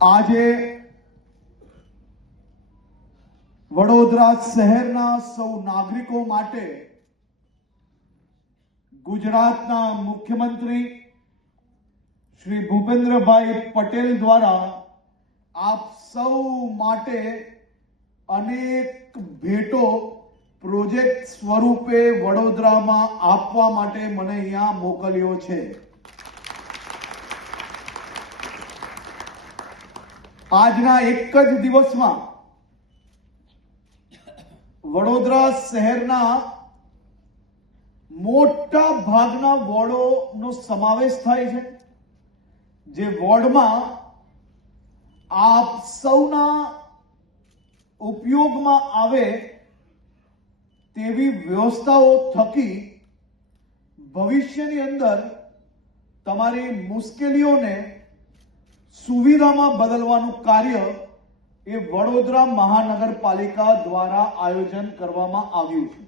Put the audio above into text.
આજે વડોદરા શહેરના સૌ નાગરિકો માટે ગુજરાતના મુખ્યમંત્રી શ્રી ભૂપેન્દ્રભાઈ પટેલ દ્વારા આપ સૌ માટે અનેક ભેટો પ્રોજેક્ટ સ્વરૂપે વડોદરામાં આપવા માટે મને અહીંયા મોકલ્યો છે। આજના એક જ દિવસમાં વડોદરા શહેરના મોટા ભાગના વોર્ડોનો સમાવેશ થાય છે, જે વોર્ડમાં આપ સૌના ઉપયોગમાં આવે તેવી વ્યવસ્થાઓ થકી ભવિષ્યની અંદર તમારી મુશ્કેલીઓને સુવિધામાં બદલવાનું કાર્ય એ વડોદરા મહાનગરપાલિકા દ્વારા આયોજન કરવામાં આવ્યું છે।